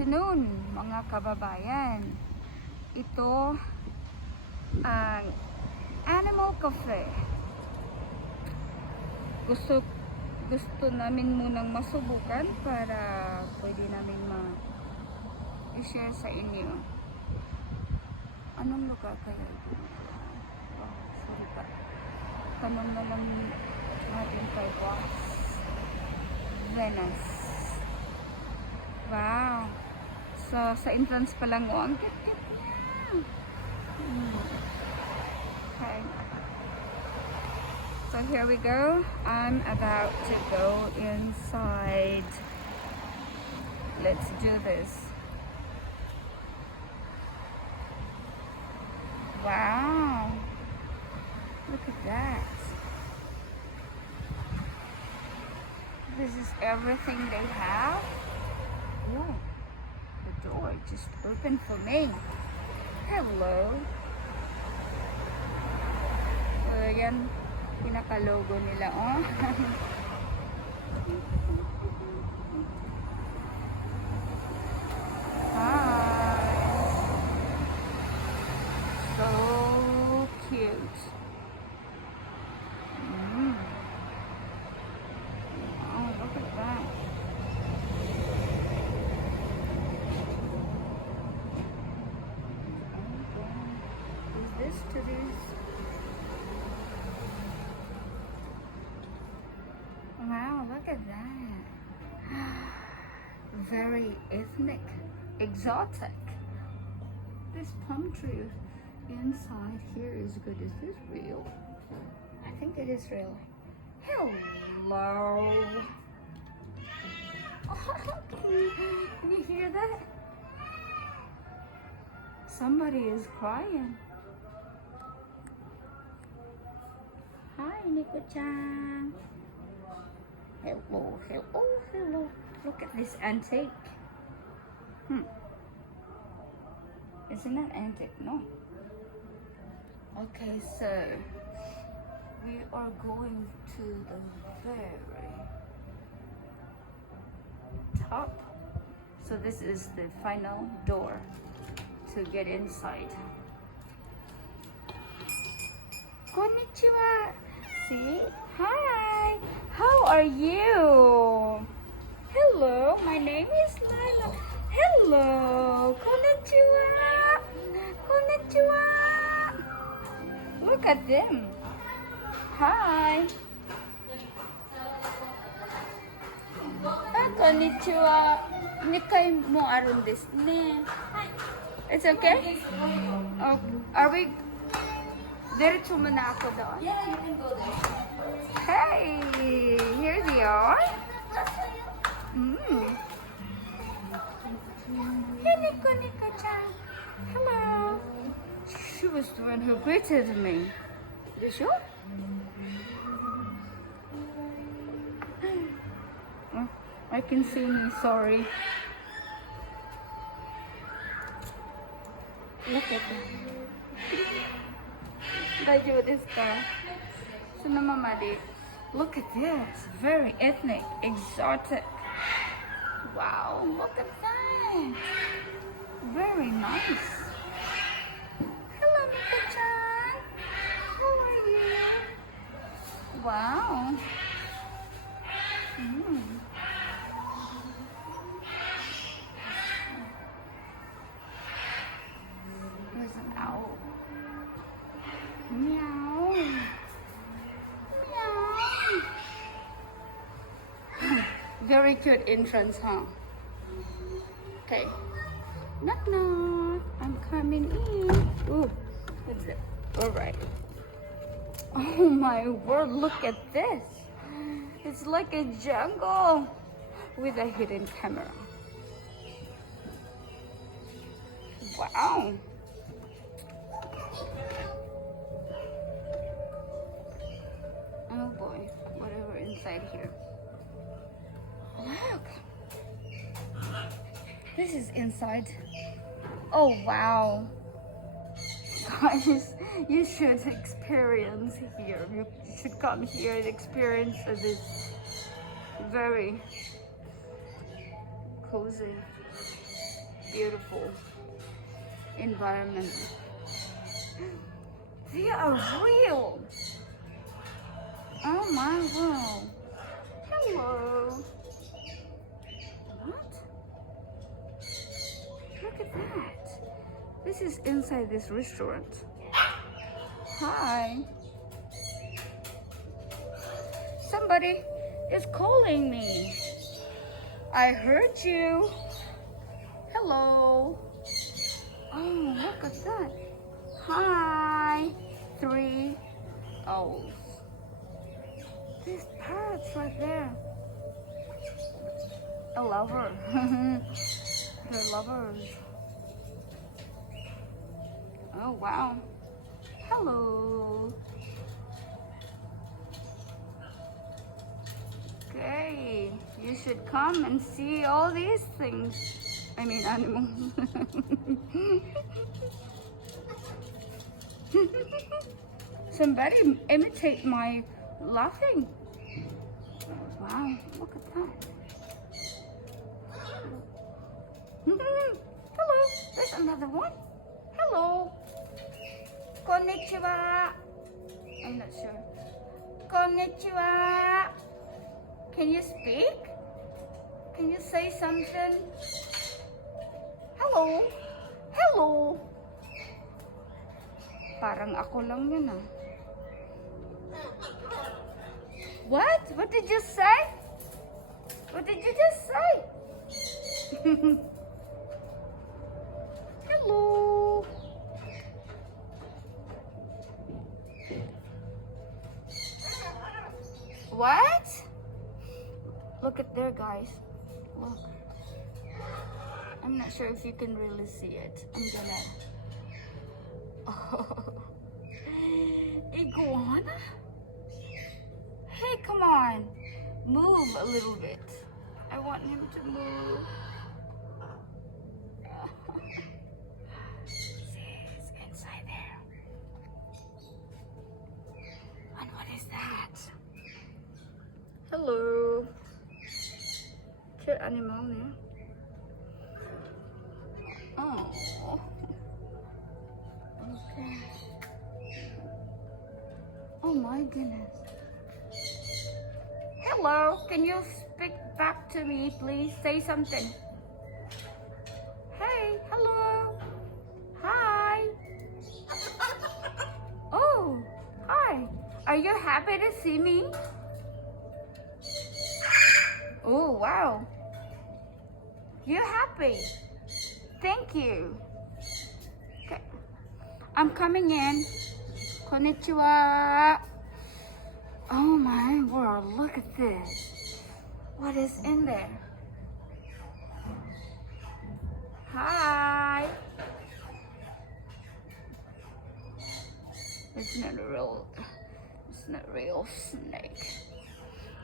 afternoon mga kababayan. Ito ang Animal Cafe. Gusto namin munang masubukan para pwede namin i-share sa inyo. Anong lugar kaya ito? Oh, sorry pa. Tanong na lang natin kay Boss. Venice. Wow. So, sa entrance pa lang, oh, ang cute-cute niya. Okay. So, here we go. I'm about to go inside. Let's do this. Wow. Look at that. This is everything they have. Oh, the door just opened for me. Hello. So, yan, pinaka-logo nila, oh. Hi. So cute. Oh, look at that. To this. Wow, look at that. Very ethnic, exotic. This palm tree inside here is good. Is this real? I think it is real. Hello. Can you hear that? Somebody is crying. Hi, Nico-chan. Hello, hello, hello. Look at this antique. Isn't that antique? No. Okay, so we are going to the very top. So this is the final door to get inside. Konnichiwa. See? Hi. How are you? Hello. My name is Lila. Hello. Konnichiwa. Konnichiwa. Look at them. Hi. Konnichiwa. Nikai mo aron desu ne. It's okay? Oh, are we... Diretso mo na ako doon? Yeah, you can go there. Hey! Here they are. Hey, Nico-chan. Hello. She was the one who greeted me. You sure? Oh, I can see me, sorry. Look at that. Look at this. Very ethnic, exotic. Wow, look at that. Very nice. Hello, Nico-chan. How are you? Wow. There's an owl. Meow. Meow. Very cute entrance, huh? Okay. Knock knock. I'm coming in. Ooh. What's it? Alright. Oh my word, look at this. It's like a jungle with a hidden camera. Wow. Oh boy, whatever inside here. Look. This is inside. Oh wow. Guys, you should experience here. You should come here and experience this very cozy beautiful environment. They are real. Oh my wow. Hello. What? Look at that. This is inside this restaurant. Hi. Somebody is calling me. I heard you. Hello. Oh, look at that. Hi. 3 owls. These parrots right there. A lover. They're lovers. Oh, wow. Hello. Okay, you should come and see all these things. I mean animals. Somebody imitate my laughing. Wow, look at that. Hello, there's another one. Hello. Konnichiwa. I'm not sure. Konnichiwa. Can you speak? Can you say something? Hello. Hello. Parang ako lang yun ah. What? What did you say? What did you just say? Hello. What? Look at there, guys. Look. I'm not sure if you can really see it. I'm gonna... Oh. Iguana? Hey, come on. Move a little bit. I want him to move. See, it's inside there. And what is that? Hello. Cute animal, yeah? Oh. Okay. Oh my goodness. Hello, can you speak back to me, please? Say something. Hey, hello. Hi. Oh, hi. Are you happy to see me? Oh, wow. You're happy. Thank you. Okay. I'm coming in. Konnichiwa. Oh my world, look at this. What is in there? Hi. It's not a real snake.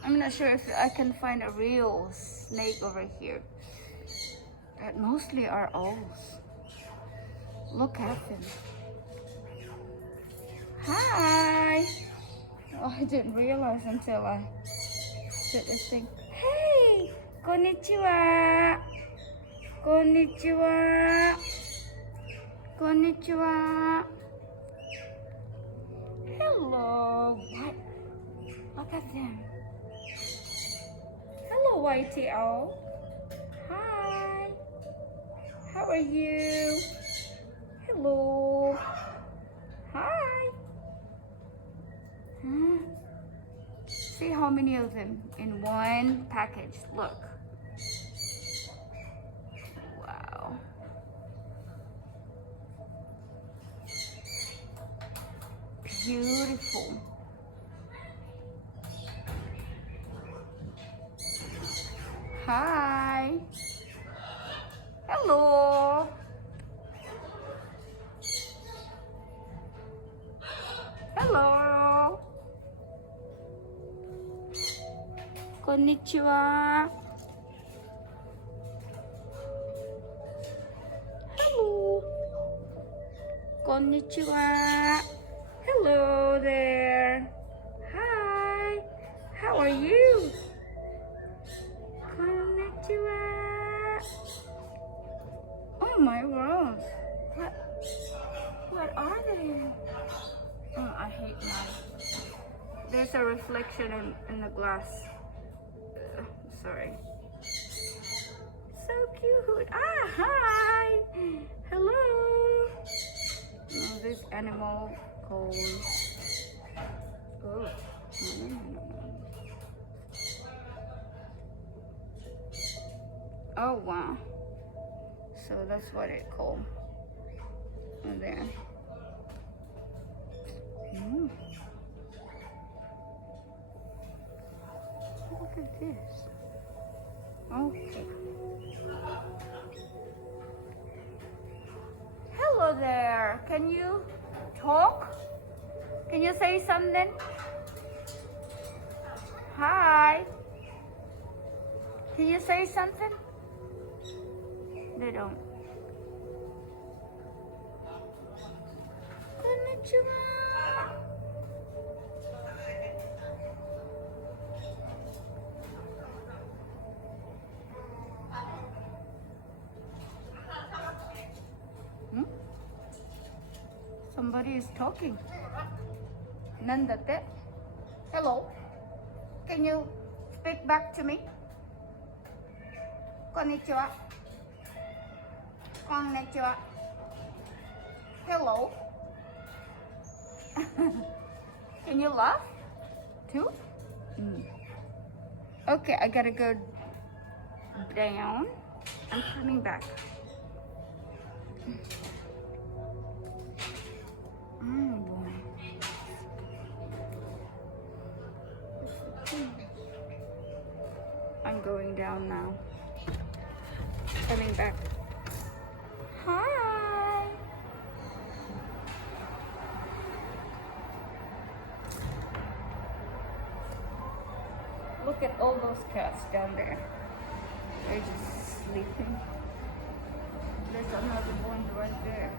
I'm not sure if I can find a real snake over here. That mostly are owls. Look at them. Hi. Oh, I didn't realize until I did this thing. Hey, konnichiwa. Konnichiwa. Konnichiwa. Hello. What? Look at them. Hello, whitey owl. Hi. How are you? Hello. Hi. Huh? See how many of them in one package. Look. Wow. Beautiful. Hi. Hello. Hello. Konnichiwa. Hello. Konnichiwa. Hello there. Hi. How are you? Konnichiwa. I hate mice. There's a reflection in the glass. Sorry. So cute. Ah, hi. Hello. Oh, this animal called. Oh. Oh wow. So that's what it called. And there. Look at this. Okay. Hello there. Can you talk? Can you say something? Hi. Can you say something? They don't. Konnichiwa. Somebody is talking. Nandate. Hello. Can you speak back to me? Konnichiwa. Konnichiwa. Hello. Can you laugh too? Okay, I gotta go down. I'm coming back. Boy. I'm going down now. Coming back. Hi. Look at all those cats down there. They're just sleeping. There's another one right there.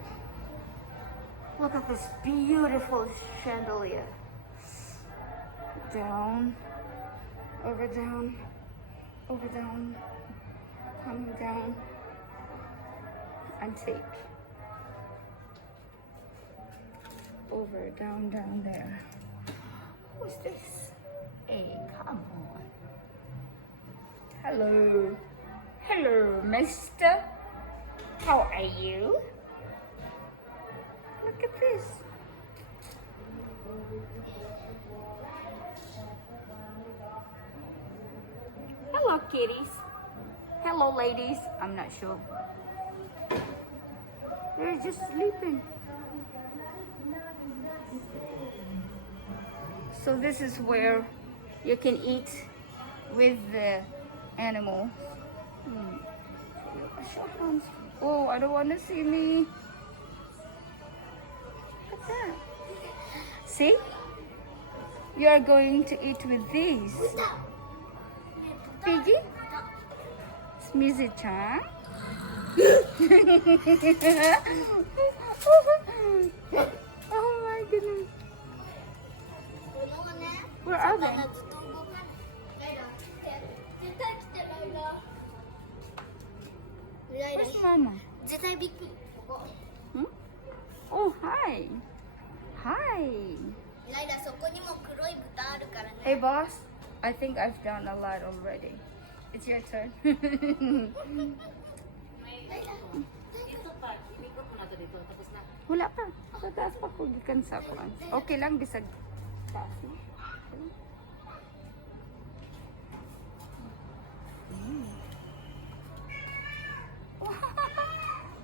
Look at this beautiful chandelier. Down, over down, over down, coming down, and take. Over, down, down there. Who's this? Hey, come on. Hello. Hello, mister. How are you? Look at this. Hello, kitties. Hello, ladies. I'm not sure. They're just sleeping. So this is where you can eat with the animal. Oh, I don't want to see me. Look at that. See? You are going to eat with these. Piggy? It's Mizu-chan. Oh my goodness. Where are they? Where's Mama? Oh, hi. Hi. Hey, boss. I think I've done a lot already. It's your turn. Wala pa. Sa taas pa ko gikan sa kuan. Okay lang bisag taas.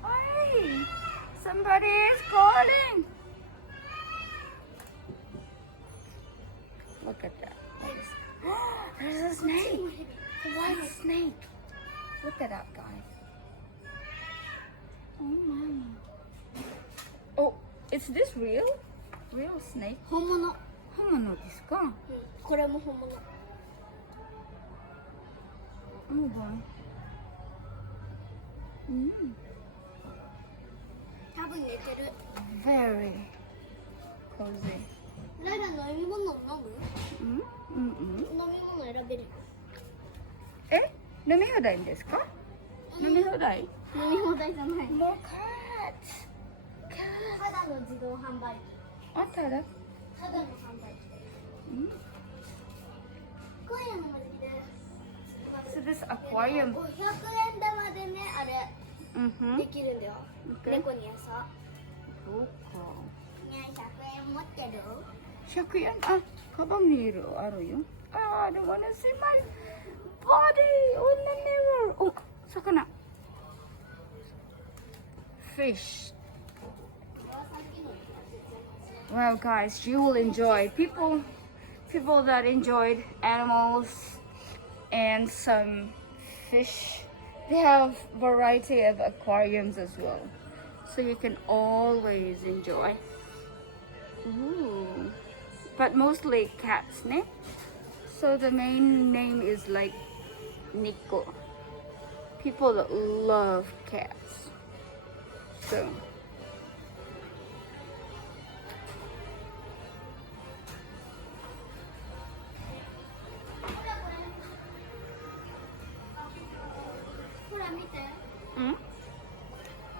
Hey, somebody is calling. Look at that. There's a snake. A white snake. Look at that, guys. Oh my. Oh, is this real? Real snake? Homono. Homono desu ka? これも本物。 Oh boy. 多分寝てる。 Very cozy. ライラ飲み物飲む？飲み物選べる。え、飲み放題ですか？飲み放題？飲み放題じゃない。 More cats. ただの自動販売機 Oh, tada. ただの販売機 Mm. こういうのもできる So this aquarium. 500円玉でねあれ Mm-hmm. できるんだよ、 Okay. 猫に餌 Oh, ねえ100円持ってる 100 yen? Ah, habang niro. Aro yun? Ah, I don't wanna see my body on the mirror. Oh, sakana. Fish. Well, guys, you will enjoy. People that enjoyed animals and some fish, they have variety of aquariums as well. So you can always enjoy. Ooh. But mostly cats, ne? So the main name is like NECO. People that love cats. So. Mm?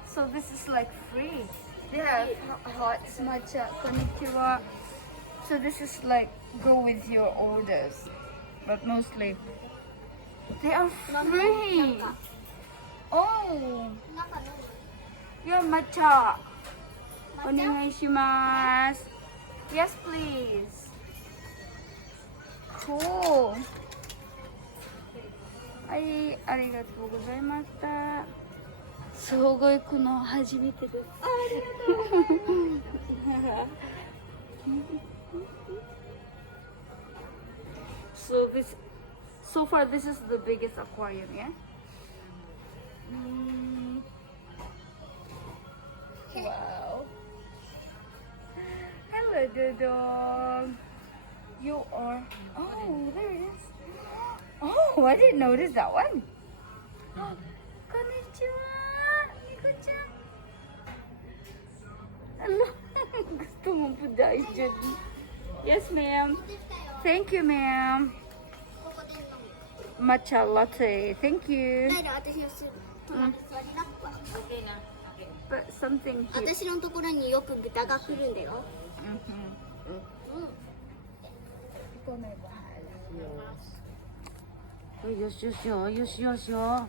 So this is like free. They have hot matcha, konnichiwa. So this is like go with your orders, but mostly they are free. Oh, なんか飲む your matcha. Onegaishimasu. Yes, please. Cool. はい、ありがとうございました。総合行くの初めてです。ありがとうございます。So far this is the biggest aquarium, yeah? Wow. Hello, Dodong. You are. Oh, there it is. Oh, I didn't notice that one. Oh, konnichiwa, Nico-chan. Hello. Gusto mong puday dyan. Yes, ma'am. Thank you, ma'am. ここで飲む Matcha latte. Thank you. ないの私の隣に座りな But something here. 私のところによく豚が来るんだよ Mm-hmm. ごめんなさい Yes, yes, yes, yes, yes, yes.